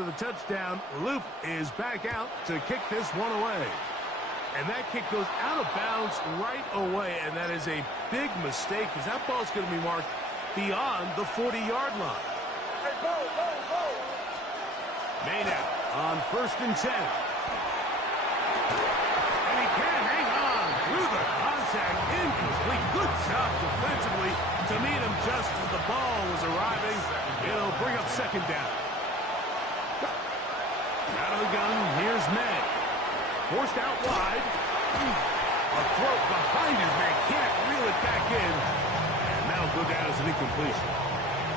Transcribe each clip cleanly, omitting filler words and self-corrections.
after the touchdown, Loop is back out to kick this one away. And that kick goes out of bounds right away, and that is a big mistake because that ball's going to be marked beyond the 40-yard line. Maynard on 1st and 10. And he can't hang on through the contact. Incomplete. Good job defensively to meet him just as the ball was arriving. It'll bring up 2nd down. Out of the gun, here's May. Forced out wide. A throat behind his man. Can't reel it back in. And that'll go down as an incompletion.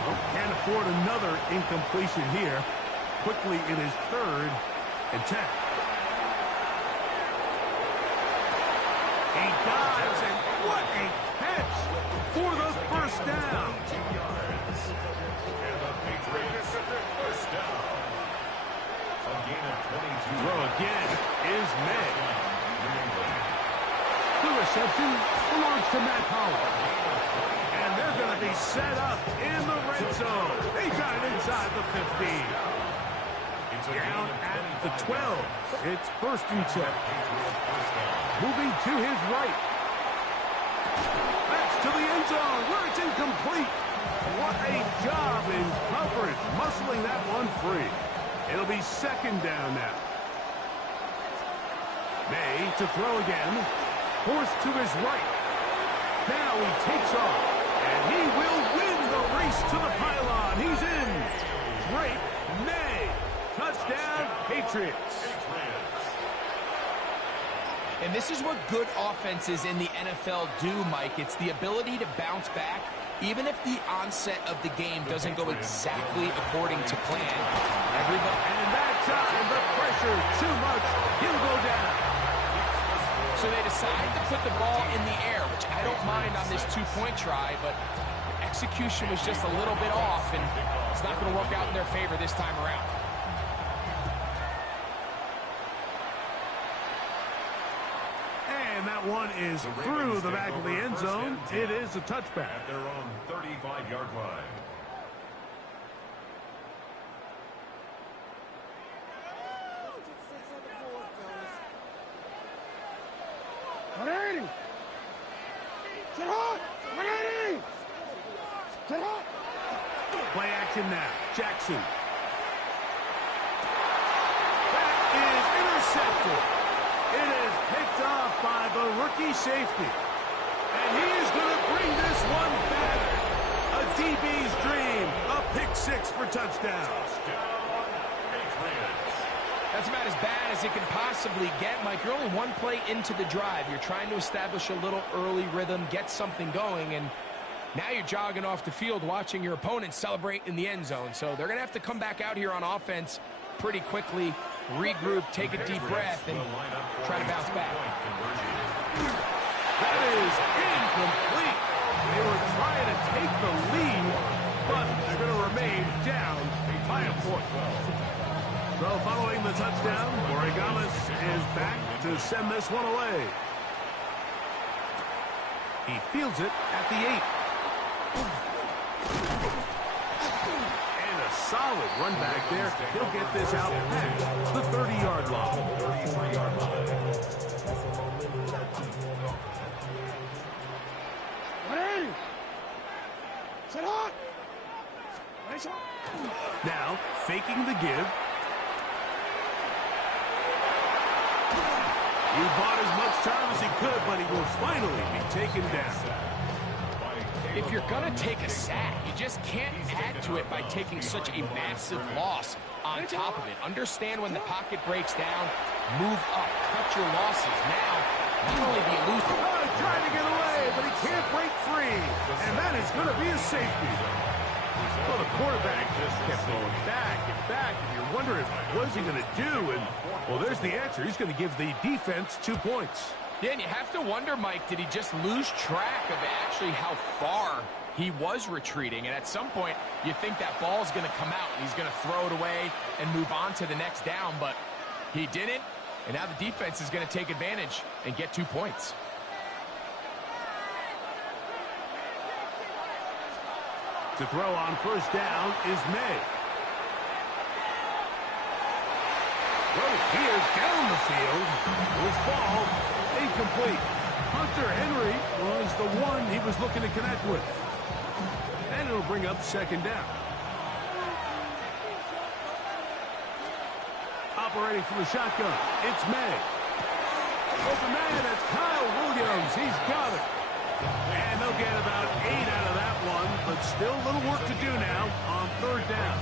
Well, can't afford another incompletion here. Quickly, it is 3rd and 10. He dives, and what a catch for the 1st down. And the Patriots, 1st down. A gain of 22. Throw again is May. The reception belongs to Matt Collins. And they're going to be set up in the red zone. They got it inside the 15. Down at the 12. It's 1st and 10. Moving to his right. That's to the end zone where it's incomplete. What a job in coverage, muscling that one free. It'll be 2nd down now. May to throw again. Forced to his right. Now he takes off. And he will win the race to the pylon. He's in. Drake May. Touchdown, Patriots. And this is what good offenses in the NFL do, Mike. It's the ability to bounce back, even if the onset of the game doesn't go exactly according to plan. Everybody. And that time, the pressure, too much. He'll go down. So they decide to put the ball in the air, which I don't mind on this 2-point try, but the execution was just a little bit off, and it's not going to work out in their favor this time around. And that one is through the back of the end zone. It is a touchback. At their own 35-yard line. Play action now. Jackson. That is intercepted. It is picked off by the rookie safety. And he is going to bring this one back. A DB's dream. A pick 6 for touchdown. That's about as bad as it can possibly get, Mike. You're only one play into the drive. You're trying to establish a little early rhythm, get something going, and now you're jogging off the field watching your opponent celebrate in the end zone. So they're going to have to come back out here on offense pretty quickly, regroup, take a deep breath, and try to bounce back. That is incomplete. They were trying to take the lead, but they're going to remain down by a point. So following the touchdown, Oregalis is back to send this one away. He fields it at the 8. And a solid run back there. He'll get this out past the 30-yard line. Now, faking the give. He bought as much time as he could, but he will finally be taken down. If you're going to take a sack, you just can't add to it by taking such a massive loss on top of it. Understand when the pocket breaks down, move up, cut your losses. Now, not only do you lose... Trying to get away, but he can't break free. And that is going to be a safety. Well, the quarterback just kept going back and back, and you're wondering, what is he going to do? And, well, there's the answer. He's going to give the defense 2 points. Yeah, and you have to wonder, Mike, did he just lose track of actually how far he was retreating? And at some point, you think that ball's going to come out, and he's going to throw it away and move on to the next down, but he didn't, and now the defense is going to take advantage and get 2 points. To throw on first down is May. Throw here down the field. Will fall. Incomplete. Hunter Henry was the one he was looking to connect with. And it'll bring up second down. Operating from the shotgun, it's May. Open man, it's Kyle Williams. He's got it. And they'll get about 8 out of that one, but still a little work to do now on third down.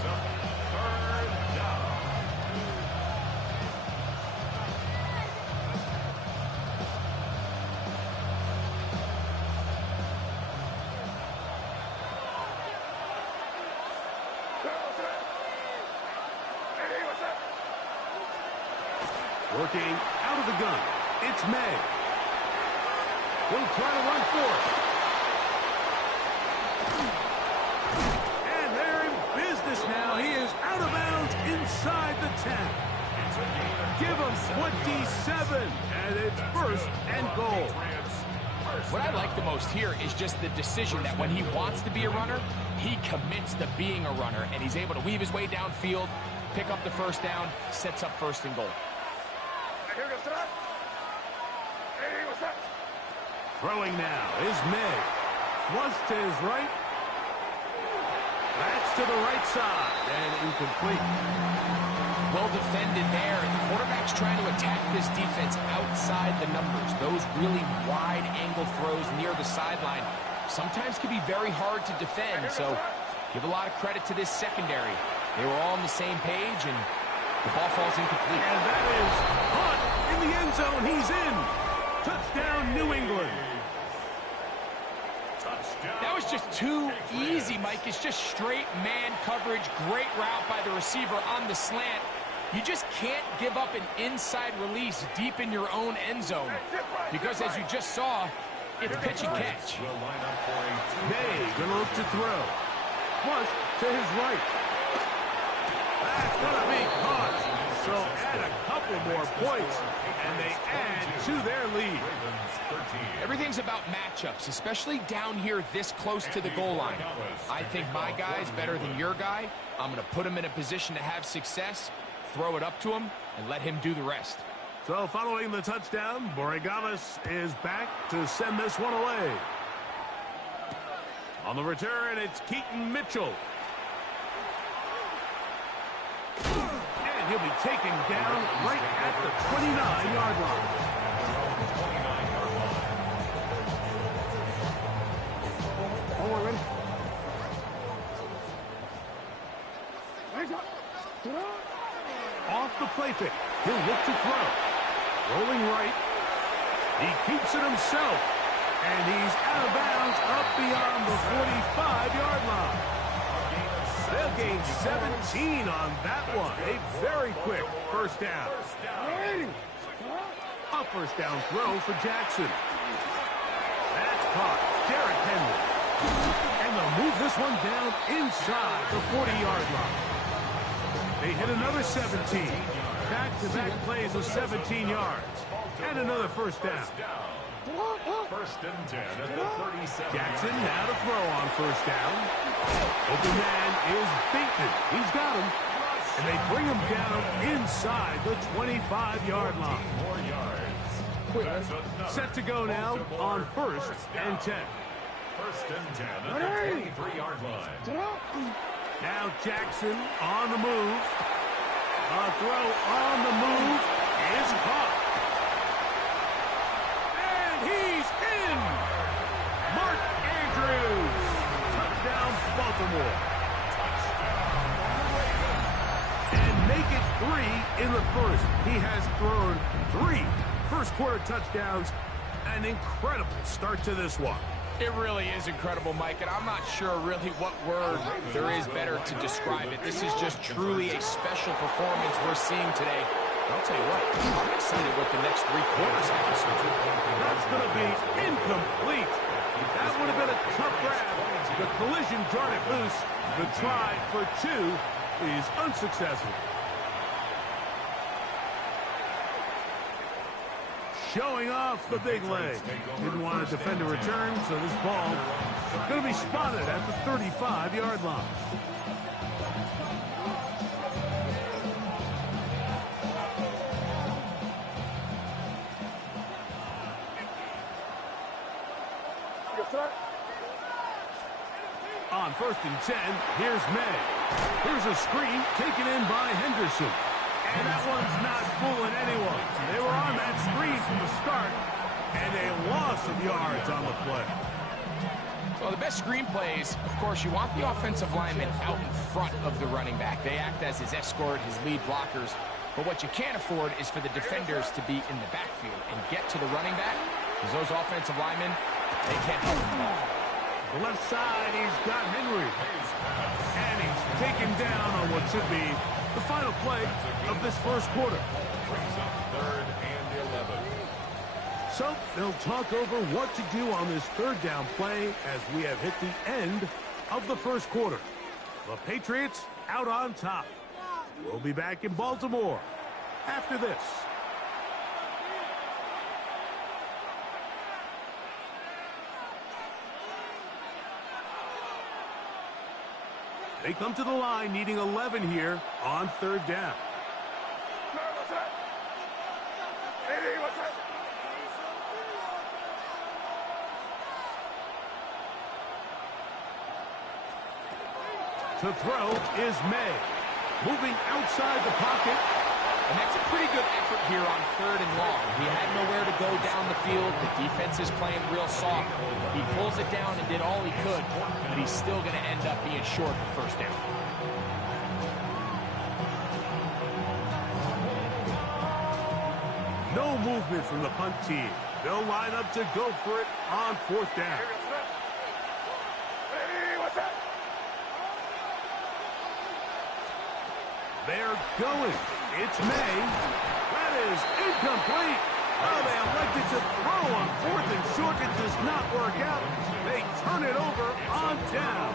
Working out of the gun, it's May. He'll try to run for it. And they're in business now. He is out of bounds inside the 10. Give him 27, and it's first and goal. What I like the most here is just the decision that when he wants to be a runner, he commits to being a runner, and he's able to weave his way downfield, pick up the first down, sets up first and goal. Throwing now is May. Flush to his right. That's to the right side and incomplete. Well defended there. The quarterback's trying to attack this defense outside the numbers. Those really wide angle throws near the sideline sometimes can be very hard to defend. So give a lot of credit to this secondary. They were all on the same page, and the ball falls incomplete. And that is caught in the end zone. He's in. Touchdown, New England. That was just too easy, Mike. It's just straight man coverage. Great route by the receiver on the slant. You just can't give up an inside release deep in your own end zone because, as you just saw, it's pitch and catch. May gonna look to throw. Flush to his right. That's gonna be caught. So add a couple more points, and they add to their lead. Everything's about matchups, especially down here this close to the goal line. I think my guy's better than your guy. I'm going to put him in a position to have success, throw it up to him, and let him do the rest. So following the touchdown, Borregales is back to send this one away. On the return, it's Keaton Mitchell. And he'll be taken down right at the 29-yard line. Off the play fake. He'll look to throw. Rolling right. He keeps it himself. And he's out of bounds up beyond the 45-yard line. They'll gain 17 on that one. A very quick first down. A first down throw for Jackson. That's caught. Derrick Henry. And they'll move this one down inside the 40-yard line. They hit another 17. Back-to-back plays of 17 yards. And another first down. First and 10 at the 37. Jackson now to throw on first down. Open man is Bateman. He's got him. And they bring him down inside the 25-yard line. More yards. Set to go now on first and 10. First and 10 at the 23-yard line. Now Jackson on the move. A throw on the move is caught. And he's in. Mark Andrews. Touchdown, Baltimore. And make it 3 in the first. He has thrown 3 first-quarter touchdowns. An incredible start to this one. It really is incredible, Mike, and I'm not sure really what word there is better to describe it. This is just truly a special performance we're seeing today. I'll tell you what, I'm excited what the next 3 quarters have in store. That's going to be incomplete. That would have been a tough grab. The collision jarred it loose. The try for 2 is unsuccessful. Showing off the big leg. Didn't want to defend a return, so this ball going to be spotted at the 35-yard line. On 1st and 10, here's May. Here's a screen taken in by Henderson. And that one's not fooling anyone. They were on that screen from the start, and a loss of yards on the play. Well, the best screen plays, of course, you want the offensive lineman out in front of the running back. They act as his escort, his lead blockers. But what you can't afford is for the defenders to be in the backfield and get to the running back, because those offensive linemen, they can't help them all. The left side, he's got Henry. And he's taken down on what should be the final play of this first quarter. Brings up 3rd and 11. So they'll talk over what to do on this 3rd down play as we have hit the end of the first quarter. The Patriots out on top. We'll be back in Baltimore after this. They come to the line needing 11 here on 3rd down. To throw is May. Moving outside the pocket. And that's a pretty good effort here on 3rd and long. He had nowhere to go down the field. The defense is playing real soft. He pulls it down and did all he could, but he's still going to end up being short for 1st down. No movement from the punt team. They'll line up to go for it on 4th down. They're going. It's May. That is incomplete. Oh, they elected to throw on 4th and short. It does not work out. They turn it over on down.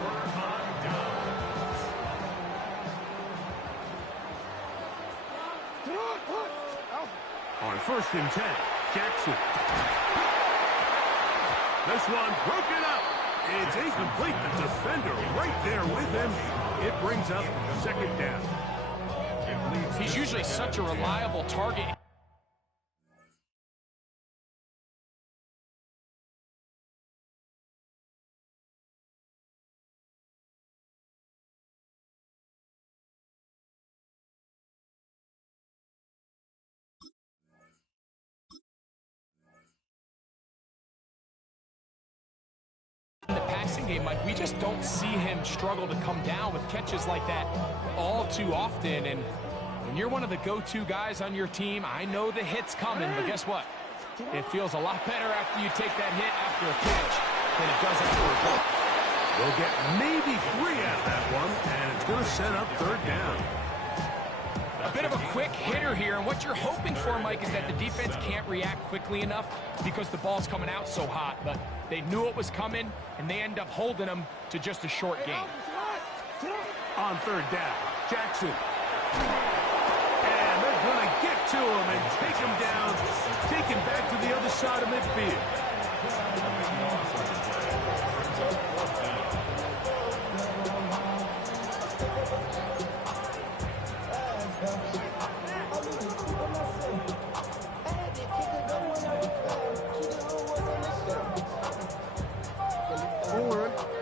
On 1st and 10, Jackson. This one broken up. It's incomplete. The defender right there with him. It brings up 2nd down. He's usually such a reliable target. In the passing game, Mike, we just don't see him struggle to come down with catches like that all too often. And when you're one of the go-to guys on your team, I know the hit's coming, but guess what? It feels a lot better after you take that hit after a catch than it does after a block. We'll get maybe 3 out of that one, and it's going to set up 3rd down. A bit of a quick hitter here, and what you're hoping for, Mike, is that the defense can't react quickly enough because the ball's coming out so hot, but they knew it was coming, and they end up holding them to just a short gain. On 3rd down, Jackson. And they're going to get to him and take him down, take him back to the other side of midfield.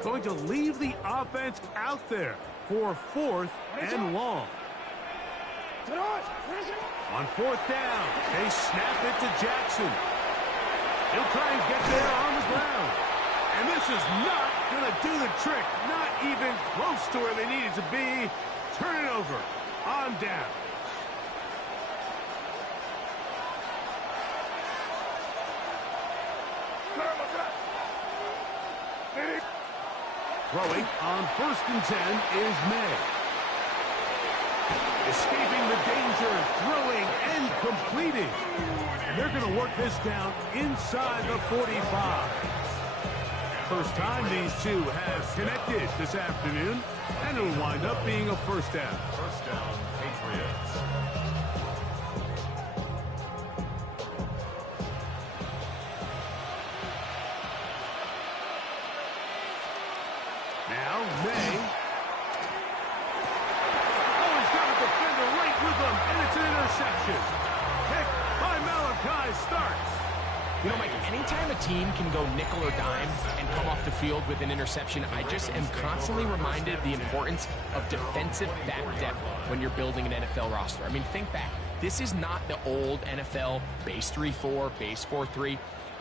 Going to leave the offense out there for 4th and long. On 4th down, they snap it to Jackson. He'll try and get there on the ground. And this is not going to do the trick. Not even close to where they needed to be. Turn it over on down. Throwing on 1st and 10 is May. Escaping the danger, throwing and completing. And they're going to work this down inside the 45. First time these two have connected this afternoon, and it'll wind up being a 1st down. 1st down, Patriots. Now, May. Oh, he's got a defender right with him, and it's an interception. Pick by Malachi starts. You know, Mike, anytime a team can go nickel or dime and come off the field with an interception, I just am constantly reminded of the importance of defensive back depth when you're building an NFL roster. I mean, think back. This is not the old NFL base 3-4, base 4-3.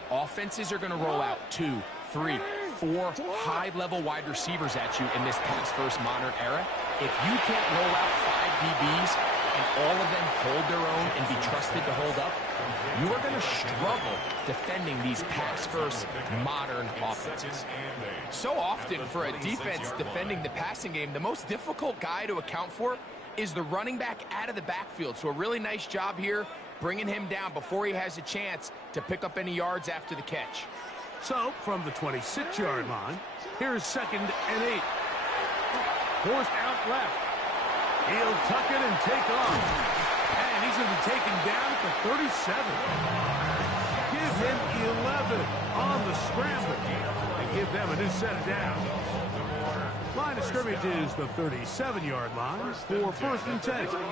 Offenses are going to roll out 2, 3, 4 high-level wide receivers at you in this pass-first modern era. If you can't roll out 5 DBs and all of them hold their own and be trusted to hold up, you are going to struggle defending these pass-first modern offenses. So often for a defense defending the passing game, the most difficult guy to account for is the running back out of the backfield. So a really nice job here bringing him down before he has a chance to pick up any yards after the catch. So, from the 26-yard line, here's 2nd and 8. Forced out left. He'll tuck it and take off. And he's going to be taken down at the 37. Give him 11 on the scramble. And give them a new set of downs. Line of scrimmage is the 37-yard line for 1st and 10. From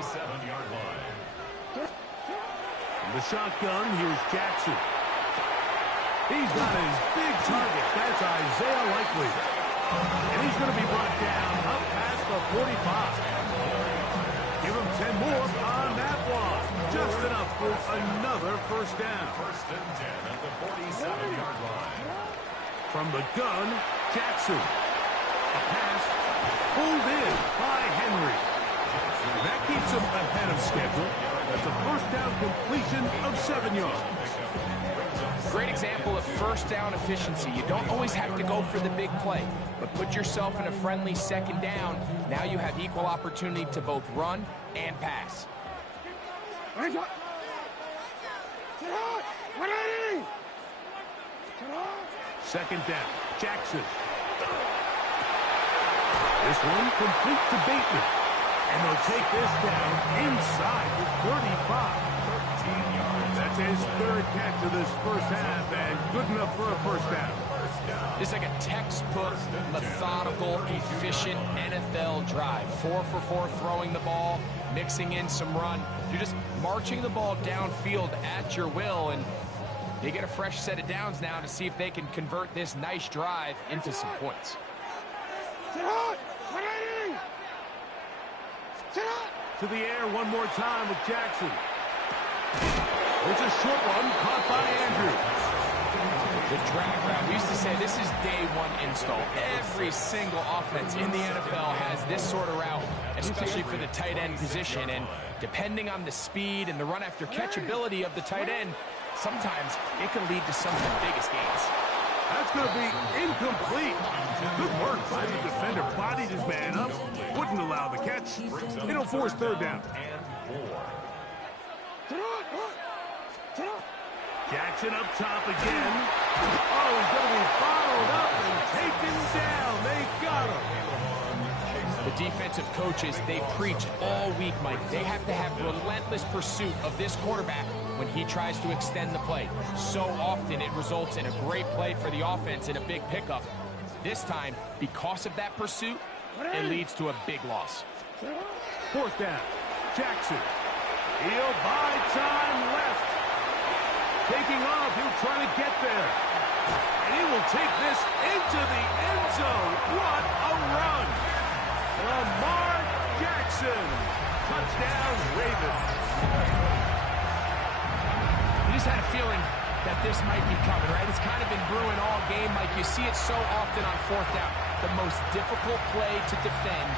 the shotgun, here's Jackson. He's got his big target. That's Isaiah Likely. And he's going to be brought down up past the 45. Give him 10 more on that one. Just enough for another 1st down. 1st and 10 at the 47-yard line. From the gun, Jackson. A pass pulled in by Henry. That keeps him ahead of schedule. That's a 1st down completion of 7 yards. Great example of 1st down efficiency. You don't always have to go for the big play, but put yourself in a friendly 2nd down. Now you have equal opportunity to both run and pass. 2nd down, Jackson. This one complete to Bateman. And they'll take this down inside the 35. 13 yards. That's his 3rd catch of this 1st half, and good enough for a 1st down. This is like a textbook, methodical, efficient NFL drive. 4 for 4 throwing the ball, mixing in some run. You're just marching the ball downfield at your will, and they get a fresh set of downs now to see if they can convert this nice drive into some points. To the air one more time with Jackson. It's a short one caught by Andrews. The drag route. We used to say this is day 1 install. Every single offense in the NFL has this sort of route, especially for the tight end position. And depending on the speed and the run after catch ability of the tight end, sometimes it can lead to some of the biggest gains. That's going to be incomplete. Good work by the defender. Bodied his man up. Wouldn't allow the catch. It'll force 3rd down. Jackson up top again. Oh, he's going to be followed up and taken down. They got him. The defensive coaches, they preach all week, Mike. They have to have relentless pursuit of this quarterback when he tries to extend the play. So often it results in a great play for the offense and a big pickup. This time, because of that pursuit, it leads to a big loss. 4th down. Jackson. He'll buy time left. Taking off, he'll try to get there. And he will take this into the end zone. What a run. Lamar Jackson. Touchdown, Ravens. You just had a feeling that this might be coming, right? It's kind of been brewing all game, Mike. You see it so often on 4th down. The most difficult play to defend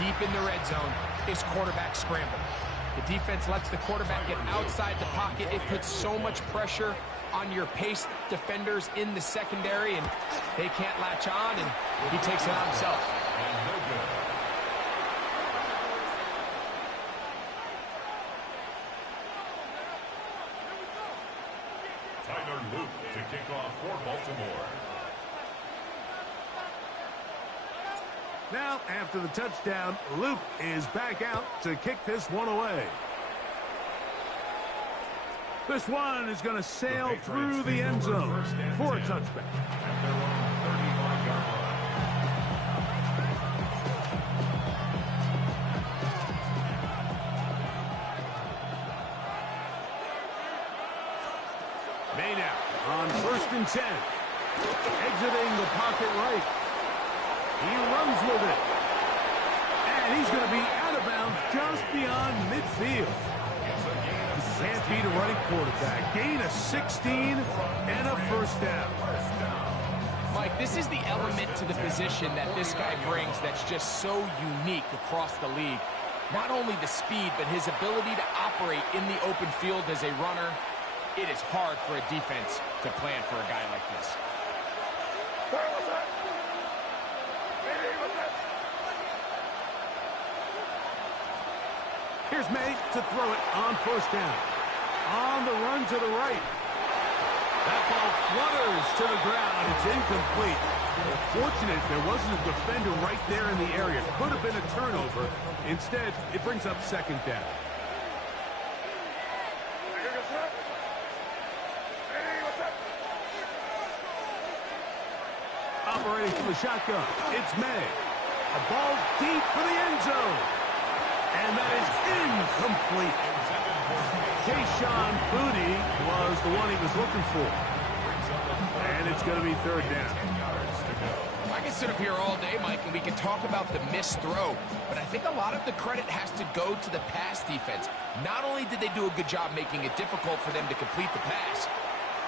deep in the red zone is quarterback scramble. The defense lets the quarterback get outside the pocket. It puts so much pressure on your paced defenders in the secondary, and they can't latch on, and he takes it on himself. Tyler Luke to kick off for Baltimore. Now, after the touchdown, Luke is back out to kick this one away. This one is going to sail through the end zone for a touchback. At their own 35-yard line. May now On 1st and 10. Exiting the pocket right. He runs with it. And he's going to be out of bounds just beyond midfield. Can't beat a running quarterback. Gain of 16 and a first down. Mike, this is the element to the position that this guy brings that's just so unique across the league. Not only the speed, but his ability to operate in the open field as a runner. It is hard for a defense to plan for a guy like this. Here's May to throw it on 1st down. On the run to the right. That ball flutters to the ground. It's incomplete. Fortunate there wasn't a defender right there in the area. Could have been a turnover. Instead, it brings up 2nd down. Operating from the shotgun. It's May. A ball deep for the end zone. And that is incomplete. Tayshaun Boutte was the one he was looking for. And it's going to be 3rd down. I can sit up here all day, Mike, and we can talk about the missed throw, but I think a lot of the credit has to go to the pass defense. Not only did they do a good job making it difficult for them to complete the pass,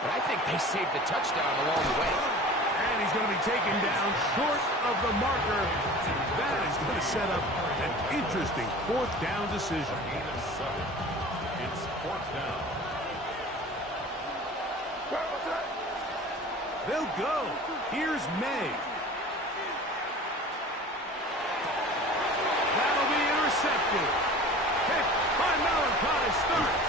but I think they saved the touchdown along the way. And he's going to be taken down short of the marker. That is going to set up an interesting 4th down decision. It's 4th down. They'll go. Here's May. That'll be intercepted. Picked by Malachi starts.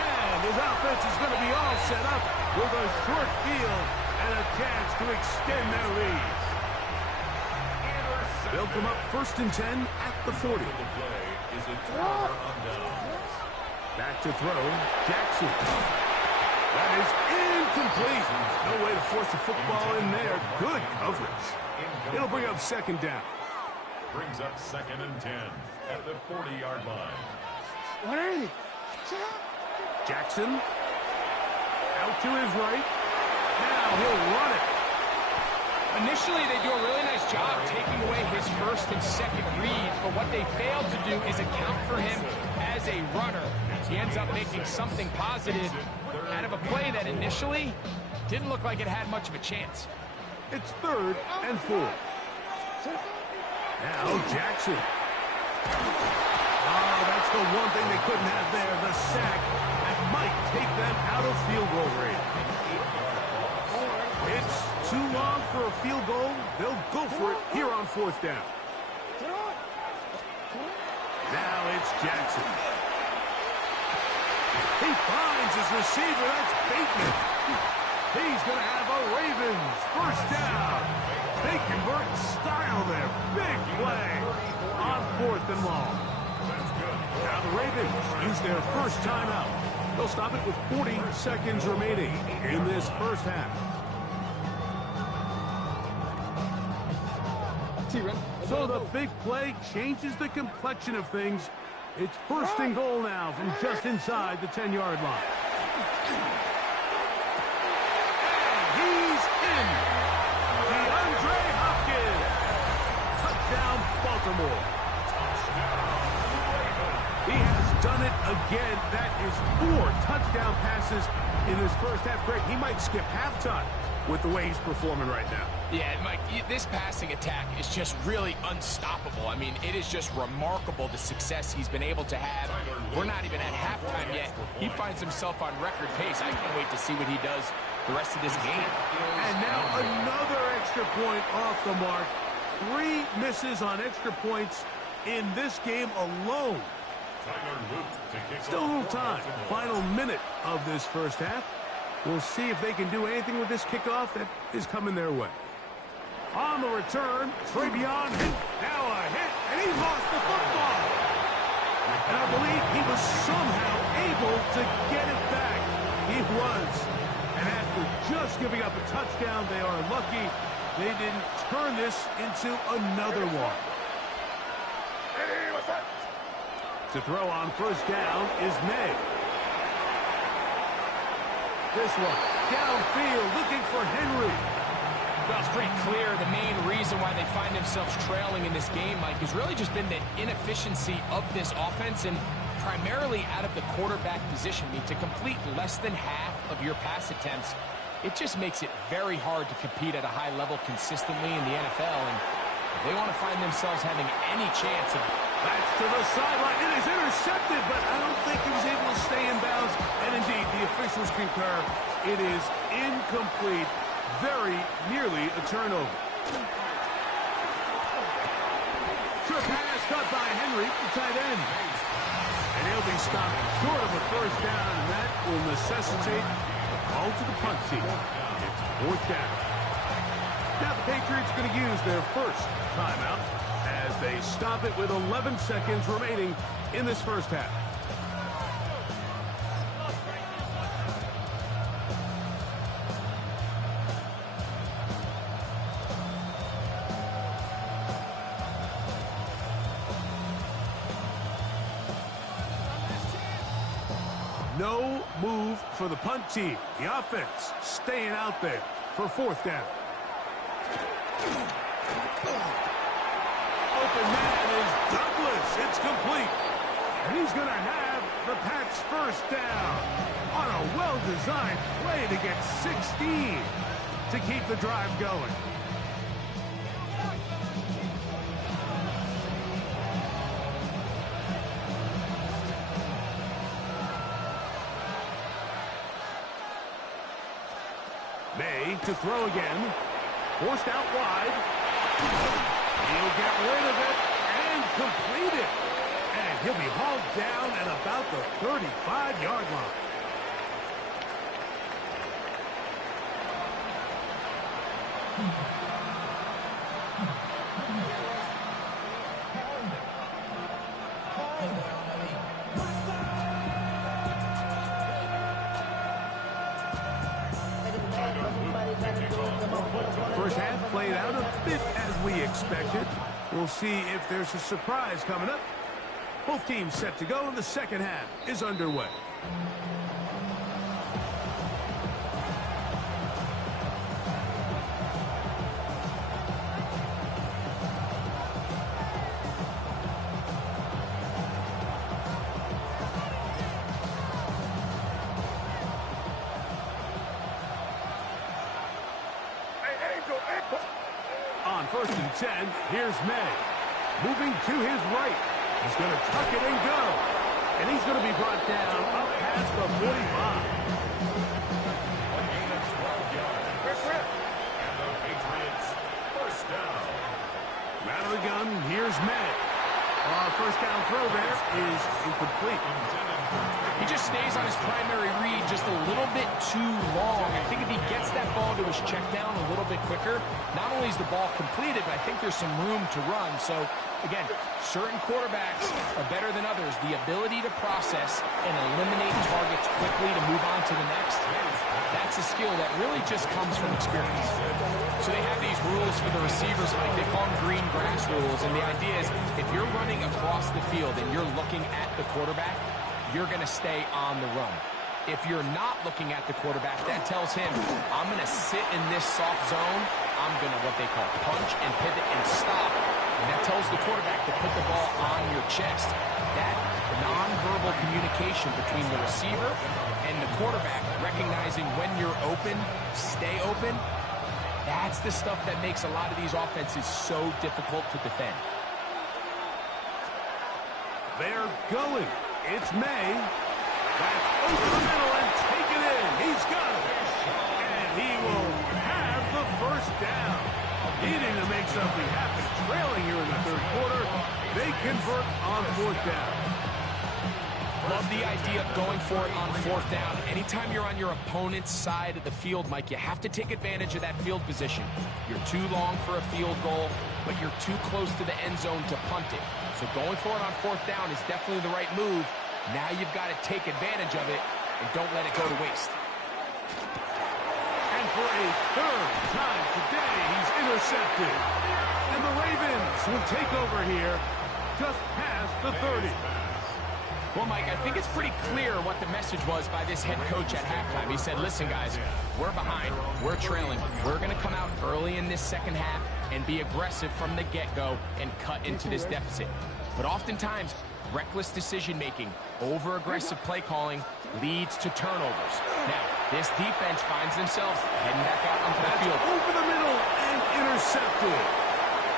And his offense is going to be all set up with a short field and a chance to extend their lead. They'll come up 1st and 10 at the 40. The play is a turnover on downs. Back to throw. Jackson. That is incomplete. No way to force the football in there. Good coverage. It'll bring up 2nd down. Brings up 2nd and 10 at the 40-yard line. Jackson. Out to his right. Now he'll run it. Initially, they do a really nice job taking away his 1st and 2nd read, but what they failed to do is account for him as a runner. He ends up making something positive out of a play that initially didn't look like it had much of a chance. It's 3rd and 4. Now Jackson. Oh, that's the one thing they couldn't have there, the sack that might take them out of field goal range. It's too long for a field goal. They'll go for it here on 4th down. Now it's Jackson. He finds his receiver. That's Bateman. He's going to have a Ravens 1st down. They convert style there. Big play on 4th and long. Now the Ravens use their 1st timeout. They'll stop it with 40 seconds remaining in this 1st half. So the big play changes the complexion of things. It's 1st and goal now from just inside the 10-yard line. And he's in. DeAndre Hopkins. Touchdown, Baltimore. He has done it again. That is 4 touchdown passes in his 1st half. Great. He might skip halftime with the way he's performing right now. Yeah, Mike, this passing attack is just really unstoppable. I mean, it is just remarkable the success he's been able to have. We're not even at halftime yet. He finds himself on record pace. I can't wait to see what he does the rest of this game. And now another extra point off the mark. 3 misses on extra points in this game alone. Still a little time. Final minute of this 1st half. We'll see if they can do anything with this kickoff that is coming their way. On the return, Travion hit. Now a hit, and he lost the football. And I believe he was somehow able to get it back. He was. And after just giving up a touchdown, they are lucky they didn't turn this into another one. To throw on 1st down is May. this one. Downfield, looking for Henry. Well, it's pretty clear the main reason why they find themselves trailing in this game, Mike, has really just been the inefficiency of this offense and primarily out of the quarterback position. I mean, to complete less than half of your pass attempts, it just makes it very hard to compete at a high level consistently in the NFL. And if they want to find themselves having any chance of... That's to the sideline. It is intercepted, but I don't think he was able to stay in bounds. And indeed, the officials concur. It is incomplete. Very nearly a turnover. Short pass cut by Henry, the tight end. And he'll be stopped short of a first down, and that will necessitate a call to the punt team. It's fourth down. Now the Patriots are going to use their first timeout as they stop it with 11 seconds remaining in this first half. No move for the punt team. The offense staying out there for fourth down. Open man is Douglas. It's complete. And he's going to have the Pats first down on a well-designed play to get 16 to keep the drive going. May to throw again. Forced out wide. He'll get rid of it and complete it. And he'll be hauled down at about the 35-yard line. First half played out a bit as we expected. We'll see if there's a surprise coming up. Both teams set to go, and the second half is underway. On first and 10, here's May. Moving to his right. He's going to tuck it and go. And he's going to be brought down up past the 45. A gain of 12 yards. And the Patriots first down. Out of the gun, here's May. First down throw there is incomplete. He just stays on his primary read just a little bit too long. I think if he gets that ball to his check down a little bit quicker, not only is the ball completed, but I think there's some room to run. So, again, certain quarterbacks are better than others. The ability to process and eliminate targets quickly to move on to the next, that's a skill that really just comes from experience. So they have these rules for the receivers, like they call them green grass rules. And the idea is if you're running across the field and you're looking at the quarterback, you're going to stay on the run. If you're not looking at the quarterback, that tells him, I'm going to sit in this soft zone. I'm going to what they call punch and pivot and stop. And that tells the quarterback to put the ball on your chest. That nonverbal communication between the receiver and the quarterback, recognizing when you're open, stay open, that's the stuff that makes a lot of these offenses so difficult to defend. They're going. It's May. That's over the middle and take it in. He's got it. And he will have the first down. Needing to make something happen. Trailing here in the third quarter. They convert on fourth down. Love the idea of going for it on fourth down. Anytime you're on your opponent's side of the field, Mike, you have to take advantage of that field position. You're too long for a field goal, but you're too close to the end zone to punt it. So going for it on fourth down is definitely the right move. Now you've got to take advantage of it and don't let it go to waste. And for a third time today, he's intercepted. And the Ravens will take over here just past the 30. Well, Mike, I think it's pretty clear what the message was by this head coach at halftime. He said, listen, guys, we're behind. We're trailing. We're going to come out early in this second half and be aggressive from the get-go and cut into this deficit. But oftentimes, reckless decision-making, over-aggressive play calling leads to turnovers. Now, this defense finds themselves heading back out onto the field. Over the middle and intercepted.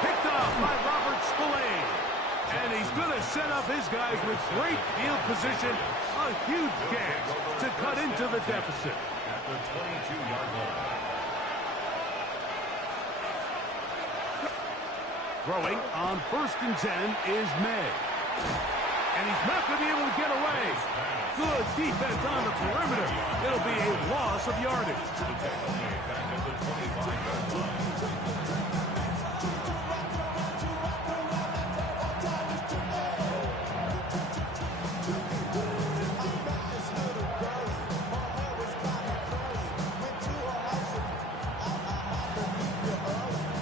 Picked off by Robert Spillane. And he's going to set up his guys with great field position. A huge chance to cut into the deficit. At the 22-yard line. Throwing on 1st and 10 is May. And he's not going to be able to get away. Good defense on the perimeter. It'll be a loss of yardage. Back at the 25-yard line.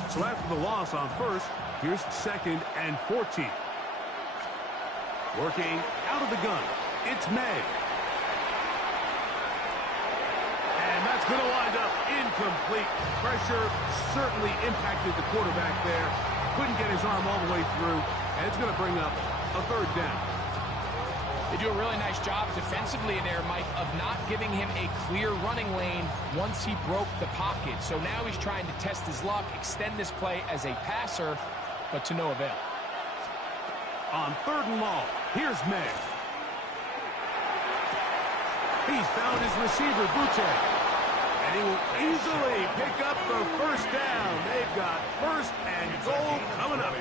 So after the loss on 1st, here's 2nd and 14. Working out of the gun, it's May. And that's going to wind up incomplete. Pressure certainly impacted the quarterback there. Couldn't get his arm all the way through, and it's going to bring up a 3rd down. They do a really nice job defensively there, Mike, of not giving him a clear running lane once he broke the pocket. So now he's trying to test his luck, extend this play as a passer, but to no avail. On 3rd and long, here's May. He's found his receiver, Buche. And he will easily pick up the 1st down. They've got 1st and goal coming up.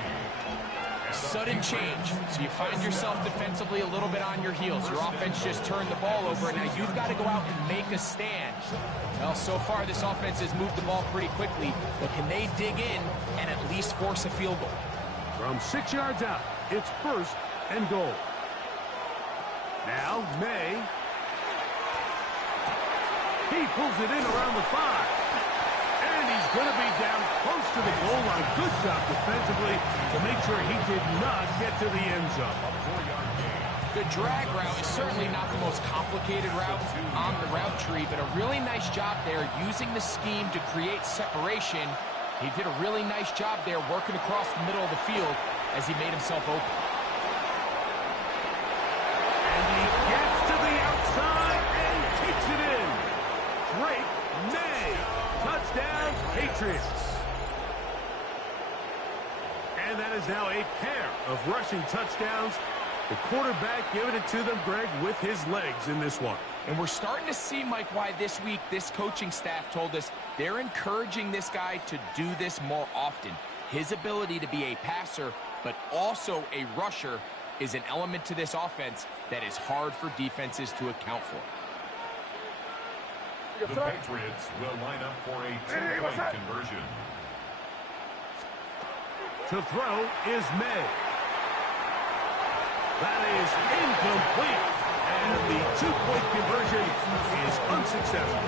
Sudden change. So you find yourself defensively a little bit on your heels. Your offense just turned the ball over, and now you've got to go out and make a stand. Well, so far this offense has moved the ball pretty quickly, but can they dig in and at least force a field goal? From 6 yards out, it's 1st and goal. Now, May. He pulls it in around the 5. And he's going to be down close to the goal line. Good job defensively to make sure he did not get to the end zone. The drag route is certainly not the most complicated route on the route tree, but a really nice job there using the scheme to create separation. He did a really nice job there working across the middle of the field as he made himself open. And he gets to the outside and takes it in. Drake May. Touchdown, Patriots. And that is now a pair of rushing touchdowns. The quarterback giving it to them, Greg, with his legs in this one. And we're starting to see, Mike, why this week this coaching staff told us they're encouraging this guy to do this more often. His ability to be a passer, but also a rusher, is an element to this offense that is hard for defenses to account for. The Patriots will line up for a 2-point conversion. To throw is May. That is incomplete. And the 2-point conversion is unsuccessful.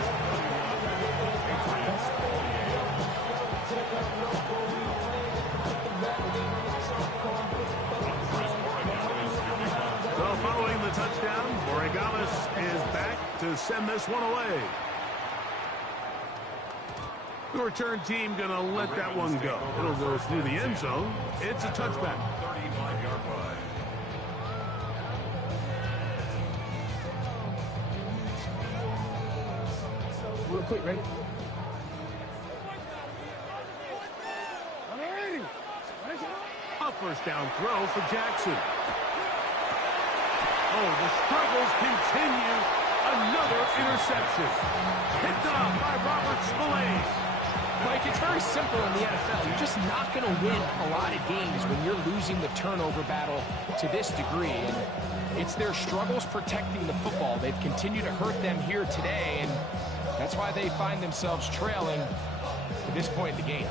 So following the touchdown, Borregales is back to send this one away. The return team going to let that one go. It'll go through the end zone. It's a touchback. 35-yard line. Real quick, ready? A 1st down throw for Jackson. Oh, the struggles continue. Another interception. Picked off by Robert Spillane. Mike, it's very simple in the NFL. You're just not going to win a lot of games when you're losing the turnover battle to this degree. And it's their struggles protecting the football. They've continued to hurt them here today, and that's why they find themselves trailing at this point in the game.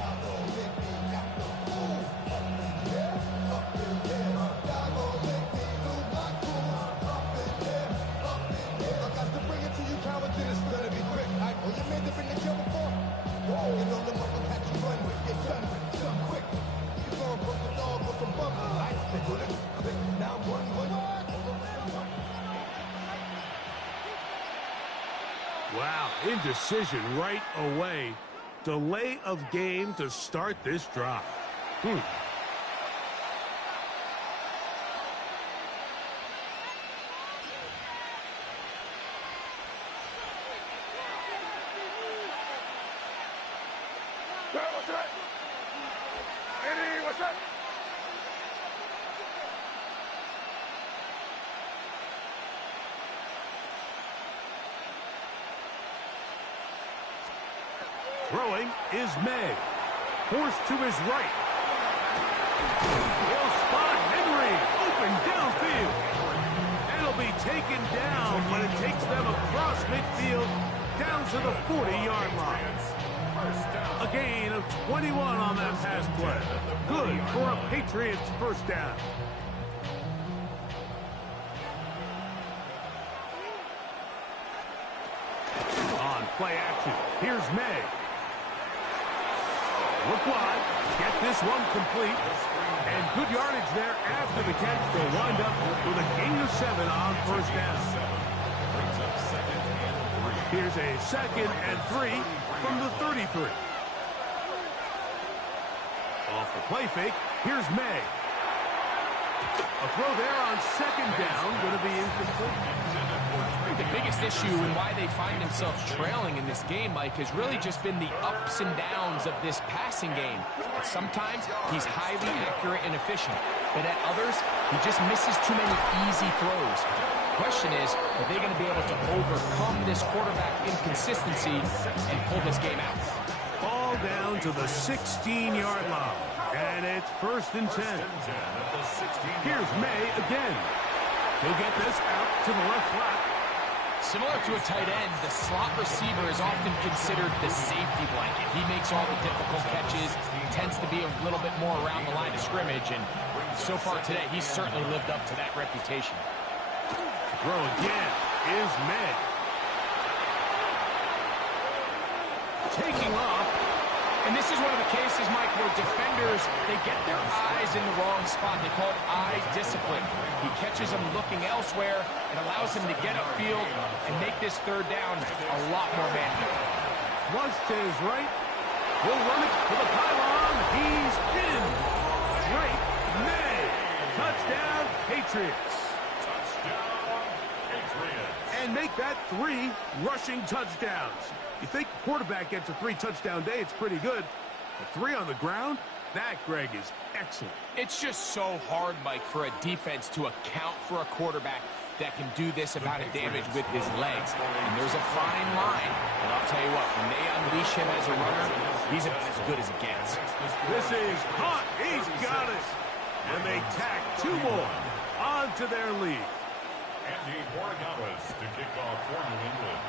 Wow, indecision right away. Delay of game to start this drive. Throwing is May. Forced to his right. He'll spot Henry. Open downfield. It'll be taken down, but it takes them across midfield down to the 40-yard line. A gain of 21 on that pass play. Good for a Patriots first down. On play action, here's May. Look wide, get this one complete, and good yardage there after the catch. They'll wind up with a gain of 7 on first down. Here's a 2nd and 3 from the 33. Off the play fake, here's May. A throw there on 2nd down, going to be incomplete. The biggest issue and why they find themselves trailing in this game, Mike, has really just been the ups and downs of this passing game. And sometimes he's highly accurate and efficient, but at others, he just misses too many easy throws. The question is, are they going to be able to overcome this quarterback inconsistency and pull this game out? Ball down to the 16-yard line, and it's 1st and 10. Here's May again. He'll get this out to the left flat. Similar to a tight end, the slot receiver is often considered the safety blanket. He makes all the difficult catches, tends to be a little bit more around the line of scrimmage, and so far today, he's certainly lived up to that reputation. Throw again is May. Taking off. And this is one of the cases, Mike, where defenders, they get their eyes in the wrong spot. They call it eye discipline. He catches them looking elsewhere and allows him to get upfield and make this 3rd down a lot more manageable. Flush to his right. He'll run it to the pylon. He's in. Drake May. Touchdown, Patriots. Touchdown, Patriots. And make that 3 rushing touchdowns. You think the quarterback gets a 3-touchdown day, it's pretty good. But 3 on the ground? That, Greg, is excellent. It's just so hard, Mike, for a defense to account for a quarterback that can do this amount of damage with his legs. And there's a fine line. And I'll tell you what, when they unleash him as a runner, he's about as good as it gets. This is hot. He's got it. And they tack 2 more onto their lead. Andy Morgawas to kick off for New England.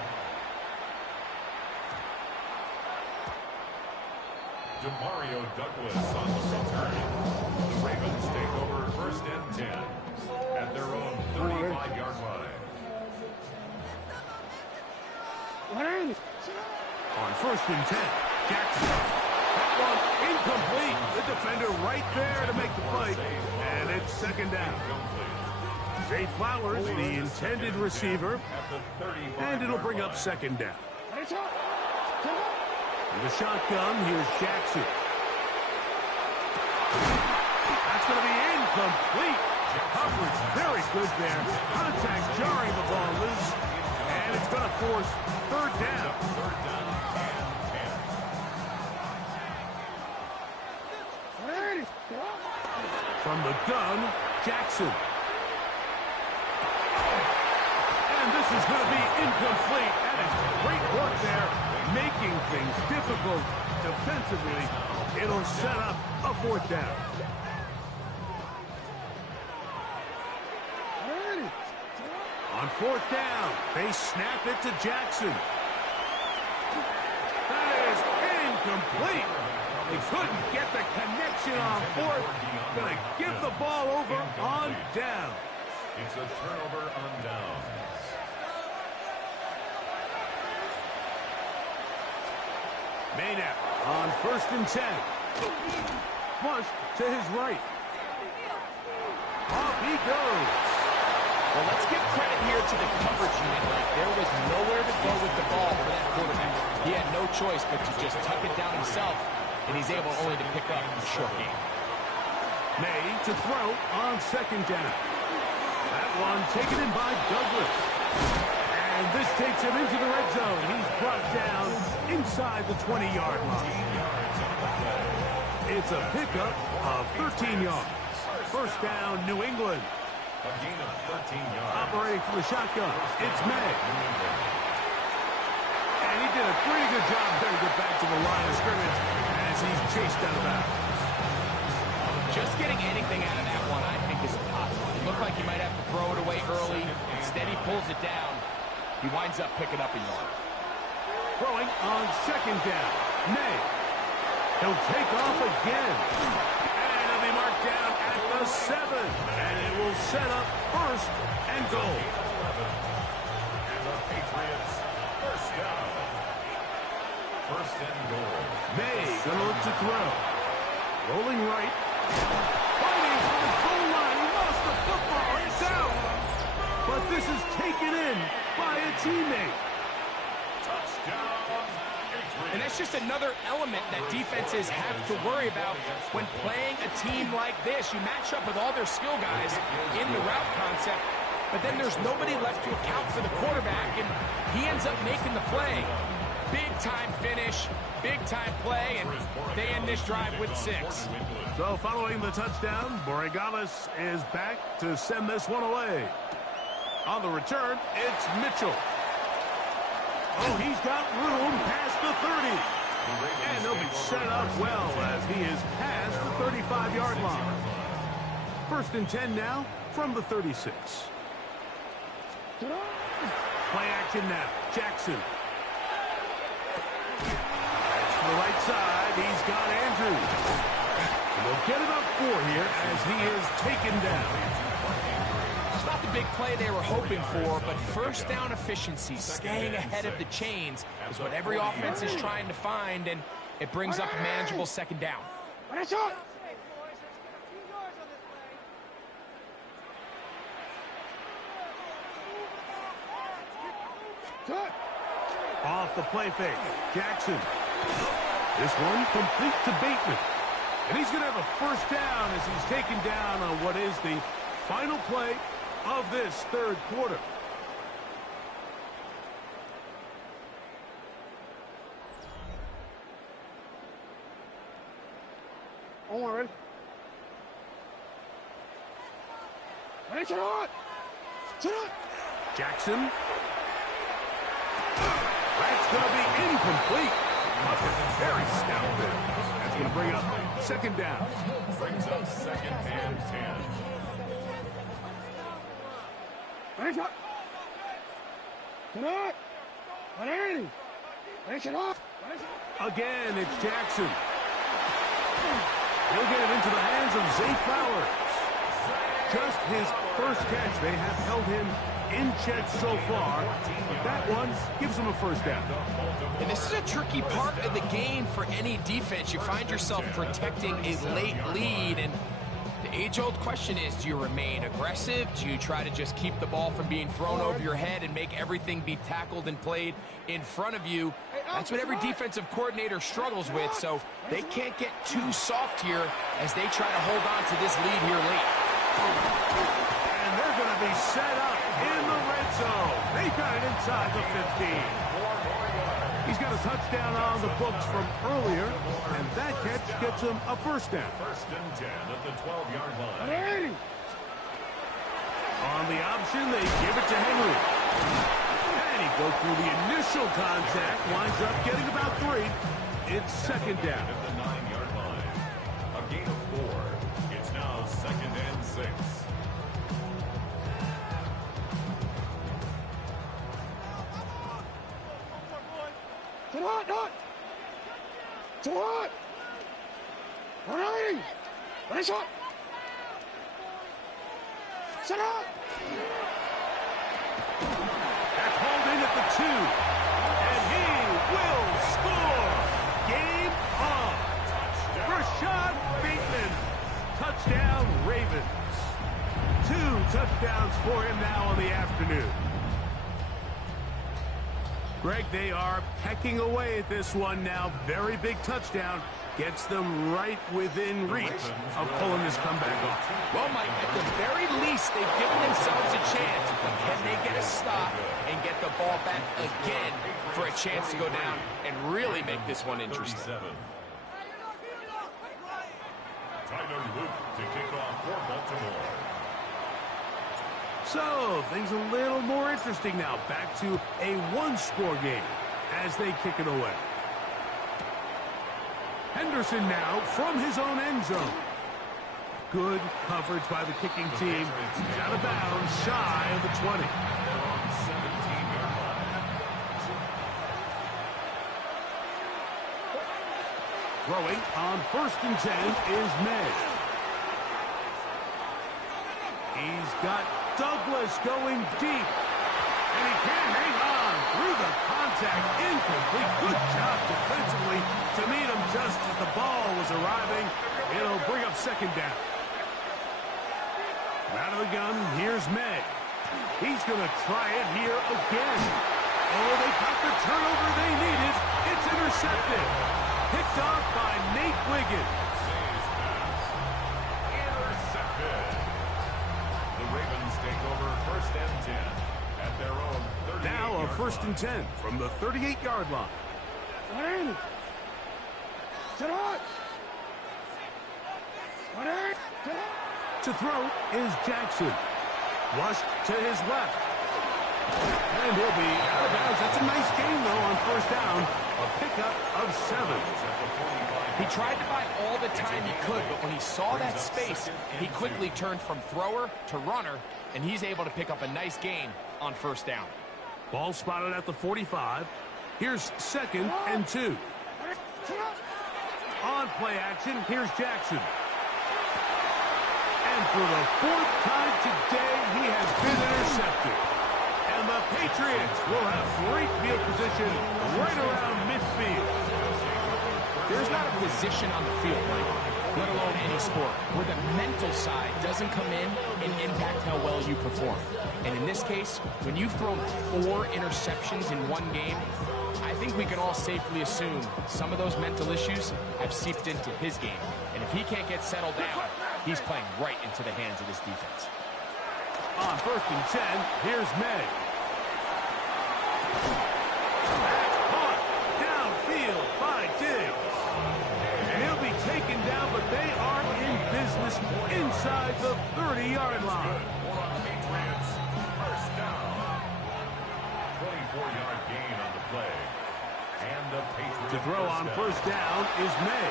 Demario Douglas on the return. The Ravens take over 1st and 10 at their own 35-yard line. On 1st and 10, Jackson. That one incomplete. The defender right there to make the play. And it's 2nd down. Zay Flowers, the intended receiver. And it'll bring up 2nd down. In the shotgun, here's Jackson. That's going to be incomplete. Coverage very good there. Contact jarring the ball loose. And it's going to force 3rd down. From the gun, Jackson. And this is going to be incomplete. That is great work there, making things difficult defensively. It'll set up a 4th down. On 4th down, they snap it to Jackson. That is incomplete. They couldn't get the connection on 4th. Going to give the ball over on down. It's a turnover on down. Maynard on 1st and 10. Flush to his right. Off he goes. Well, let's give credit here to the coverage unit. Like, there was nowhere to go with the ball for that quarterback. He had no choice but to just tuck it down himself, and he's able only to pick up a short game. May to throw on second down. That one taken in by Douglas. And this takes him into the red zone. He's brought down inside the 20-yard line. It's a pickup of 13 yards. First down, New England. A gain of 13 yards. Operating from the shotgun, it's May. And he did a pretty good job there to get back to the line of scrimmage as he's chased out of bounds. Just getting anything out of that one, I think, is impossible. It looked like he might have to throw it away early. Instead, he pulls it down. He winds up picking up a yard. Throwing on second down, May. He'll take off again. And he'll be marked down at the 7. And it will set up first and goal. And the Patriots first down. First and goal. May gonna look to throw. Rolling right. Fighting for the goal line. He lost the football. It's out. But this is taken in by a teammate. Touchdown. And that's just another element that defenses have to worry about when playing a team like this. You match up with all their skill guys in the route concept, but then there's nobody left to account for the quarterback, and he ends up making the play. Big-time finish, big-time play, and they end this drive with 6. So following the touchdown, Borregales is back to send this one away. On the return, it's Mitchell. Oh, he's got room past the 30. And he'll be set up well as he is past the 35-yard line. First and 10 now from the 36. Play action now. Jackson. To the right side, he's got Andrews. And they'll get about 4 here as he is taken down. It's not the big play they were hoping for, but first down efficiency, staying ahead of the chains, is what every offense is trying to find, and it brings up a manageable second down. Off the play fake, Jackson. This one complete to Bateman. And he's going to have a first down as he's taken down on what is the final play of this third quarter. Warren. Jackson. That's going to be incomplete. Very stout there. That's going to bring up second down. Brings up second and 10. Again, it's Jackson. He'll get it into the hands of Zay Flowers. Just his first catch. They have held him in check so far, but that one gives him a first down. And this is a tricky part of the game for any defense. You find yourself protecting a late lead, and the age-old question is, do you remain aggressive? Do you try to just keep the ball from being thrown over your head and make everything be tackled and played in front of you? That's what every defensive coordinator struggles with, so they can't get too soft here as they try to hold on to this lead here late. And they're going to be set up in the red zone. They got it inside the 15. He's got a touchdown on the books from earlier, and that catch gets him a first down. First and 10 at the 12-yard line. On the option, they give it to Henry. And he broke through the initial contact, winds up getting about 3. It's second down. At the 9-yard line. A gain of 4. It's now second and 6. That's hauled in at the 2. And he will score. Game on. Rashad Bateman. Touchdown, Ravens. 2 touchdowns for him now on the afternoon. Greg, they are pecking away at this one now. Very big touchdown. Gets them right within reach of pulling this comeback off. Well, Mike, at the very least, they've given themselves a chance. But can they get a stop and get the ball back again for a chance to go down and really make this one interesting? Tyler Luke to kick off for Baltimore. So, things a little more interesting now. Back to a one-score game as they kick it away. Henderson now from his own end zone. Good coverage by the kicking team. He's out of bounds, shy of the 20. Throwing on 1st and 10 is May. He's got Douglas going deep. And he can't hang on through the contact. Incomplete. Good job defensively to meet him just as the ball was arriving. It'll bring up 2nd down. Out of the gun, here's May. He's going to try it here again. Oh, they got the turnover they needed. It's intercepted. Picked off by Nate Wiggins. Intercepted. The Ravens take over 1st and 10 at their own 38-yard line. Now a 1st and 10 from the 38-yard line. To throw is Jackson. Flushed to his left. And he'll be out of bounds. That's a nice gain, though, on 1st down. A pickup of 7. He tried to buy all the time he could, but when he saw that space, he quickly turned from thrower to runner, and he's able to pick up a nice gain on 1st down. Ball spotted at the 45. Here's 2nd and 2. On play action, here's Jackson. And for the 4th time today, he has been intercepted. And the Patriots will have great field position right around midfield. There's not a position on the field, Mike, let alone any sport, where the mental side doesn't come in and impact how well you perform. And in this case, when you've thrown 4 interceptions in one game, I think we can all safely assume some of those mental issues have seeped into his game. And if he can't get settled down, he's playing right into the hands of this defense. On 1st and 10, here's May. That's caught downfield by Diggs. And he'll be taken down, but they are in business inside the 30-yard line. Patriots, 1st down. 24-yard gain on the play. And the Patriots To throw on 1st down is May.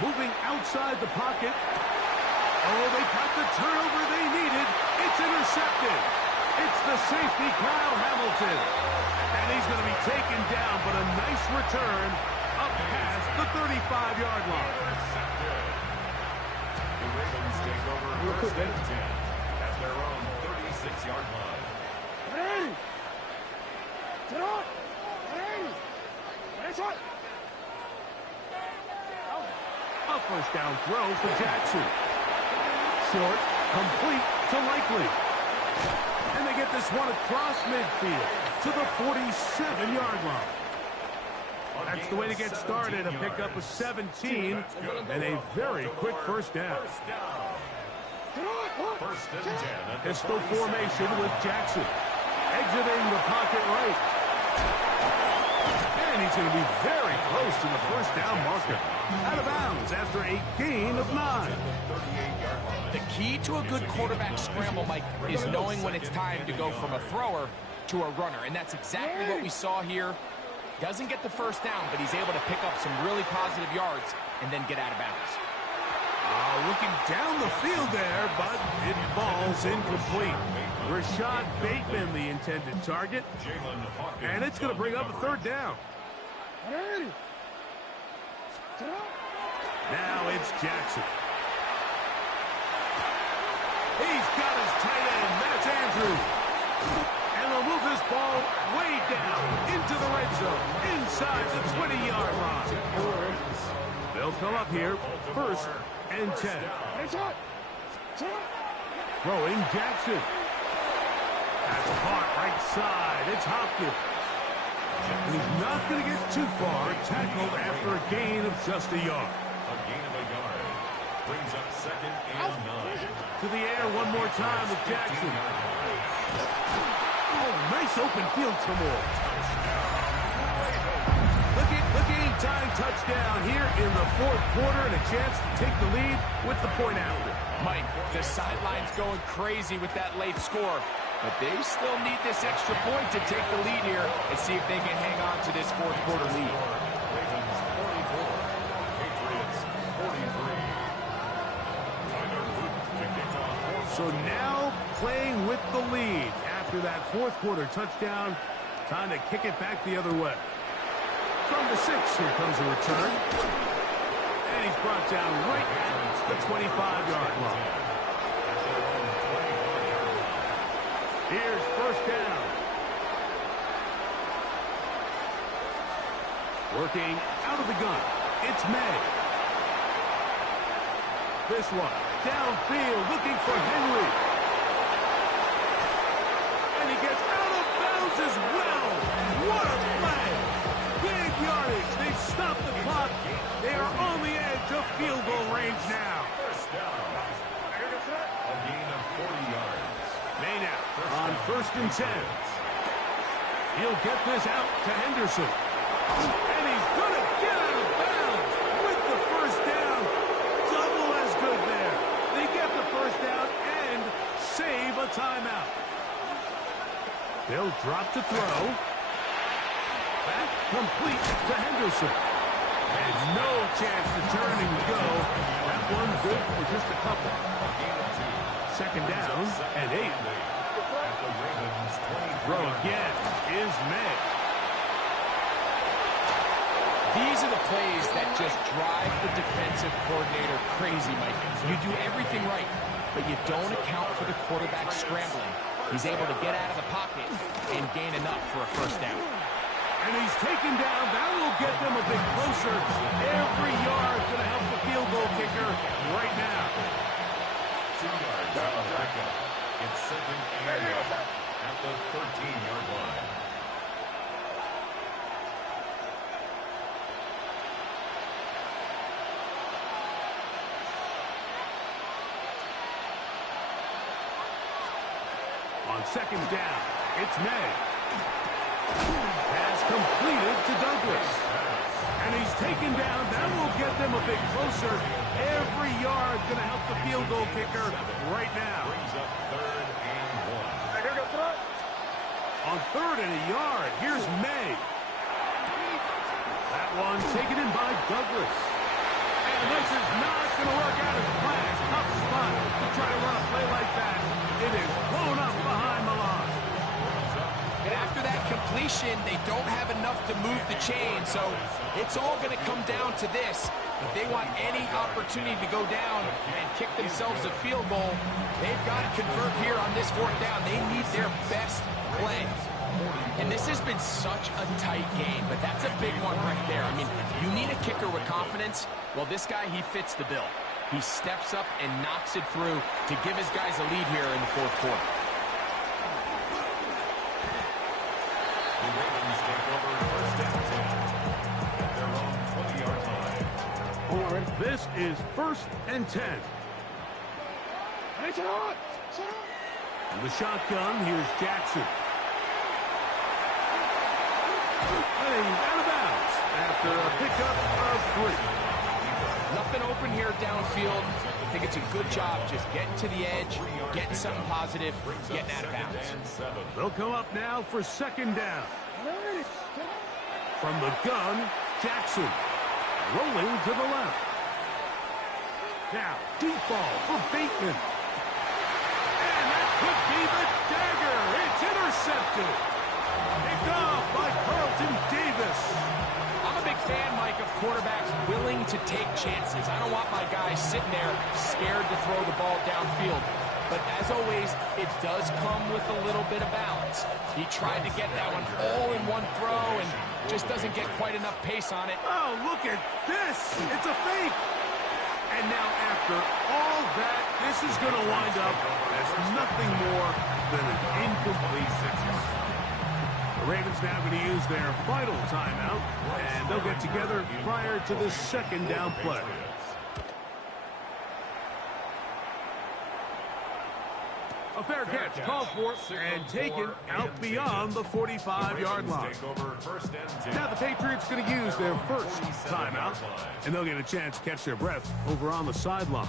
Moving outside the pocket. Oh, they got the turnover they needed. It's intercepted. It's the safety, Kyle Hamilton. And he's going to be taken down, but a nice return up past the 35-yard line. Intercepted. The Ravens take over 1st and 10 at their own 36-yard line. A 1st down throw for Jackson. Short, complete to Likely. And they get this one across midfield to the 47-yard line. That's the way to get started, a pickup of 17 and a very quick 1st down. 1st and 10 at the Pistol formation with Jackson. Exiting the pocket right. And he's going to be very close to the 1st down marker. Out of bounds after a gain of 9. The key to a good quarterback scramble, Mike, is knowing when it's time to go from a thrower to a runner. And that's exactly what we saw here. Doesn't get the 1st down, but he's able to pick up some really positive yards and then get out of bounds. Looking down the field there, but it falls incomplete. Rashad Bateman, the intended target. And it's going to bring up a 3rd down. Now it's Jackson. He's got his tight end. That's Andrews. And they'll move this ball way down into the red zone, inside the 20-yard line. They'll come up here, 1st and 10. Throwing Jackson. That's caught right side. It's Hopkins. And he's not going to get too far, tackled after a gain of just a yard. A gain of a yard. Brings up 2nd and 9. To the air one more time with Jackson. Oh, nice open field to Moore. The game-tying touchdown here in the 4th quarter and a chance to take the lead with the point after. Mike, the sideline's going crazy with that late score, but they still need this extra point to take the lead here and see if they can hang on to this 4th quarter lead. Ravens 44, Patriots 43. So now playing with the lead after that 4th quarter touchdown, time to kick it back the other way. From the 6, here comes a return. And he's brought down right at the 25-yard line. Here's 1st down. Working out of the gun. It's May. This one downfield looking for Henry. And he gets out of bounds as well. What a play. Big yardage. They've stopped the clock. They are on the edge of field goal range now. First down. A gain of 40 yards. May now on 1st and 10. He'll get this out to Henderson. And he's going to get out of bounds with the 1st down. Double as good there. They get the 1st down and save a timeout. They'll drop to throw. Back complete to Henderson. And no chance to turn and go. That one good for just a couple. 2nd down and 8. Throw again is May. These are the plays that just drive the defensive coordinator crazy, Mike. You do everything right, but you don't account for the quarterback scrambling. He's able to get out of the pocket and gain enough for a 1st down. And he's taken down. That will get them a bit closer. Every yard going to help the field goal kicker right now. 2 yards on the backup. It's 2nd and 8 at the 13-yard line. On 2nd down, it's May. Has completed to Douglas. And he's taken down. That will get them a bit closer. Every yard going to help the field goal kicker right now. Brings up 3rd and 1. On 3rd and a yard, here's May. That one taken in by Douglas. And this is not going to work out as planned. Tough spot to try to run a play like that. It is blown up behind the line. And after that completion, they don't have enough to move the chain, so it's all going to come down to this. If they want any opportunity to go down and kick themselves a field goal, they've got to convert here on this 4th down. They need their best play. And this has been such a tight game, but that's a big one right there. I mean, you need a kicker with confidence. Well, this guy, he fits the bill. He steps up and knocks it through to give his guys a lead here in the 4th quarter. The Ravens take over 1st and 10 at their own 20-yard line. This is 1st and 10. And the shotgun, here's Jackson. And he's out of bounds after a pickup of 3. Nothing open here downfield. I think it's a good job just getting to the edge, getting something positive, getting out of bounds. They'll come up now for 2nd down. From the gun, Jackson rolling to the left. Now, deep ball for Bateman. And that could be the dagger. It's intercepted. Picked off by Carlton Davis. I'm a big fan, Mike, of quarterbacks willing to take chances. I don't want my guys sitting there scared to throw the ball downfield. But as always, it does come with a little bit of balance. He tried to get that one all in one throw and just doesn't get quite enough pace on it. Oh, look at this. It's a fake. And now after all that, this is going to wind up as nothing more than an incomplete success. The Ravens now going to use their final timeout, and they'll get together prior to the second down play. A fair catch called for and taken out beyond the 45-yard line. Now the Patriots going to use their first timeout, and they'll get a chance to catch their breath over on the sideline.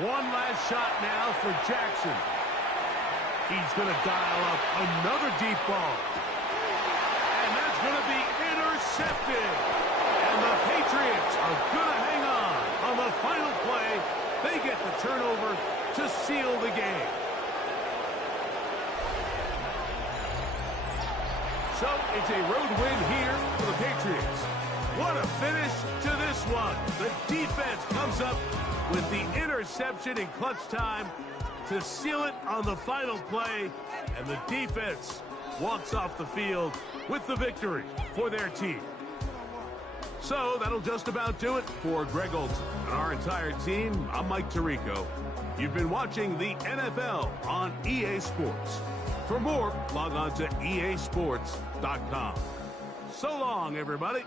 One last shot now for Jackson. He's going to dial up another deep ball. And that's going to be intercepted. And the Patriots are going to hang on the final play. They get the turnover to seal the game. So it's a road win here for the Patriots. What a finish to this one. The defense comes up with the interception in clutch time to seal it on the final play, and the defense walks off the field with the victory for their team. So that'll just about do it for Greg Olson and our entire team. I'm Mike Tirico. You've been watching the NFL on EA Sports. For more, log on to easports.com. So long, everybody.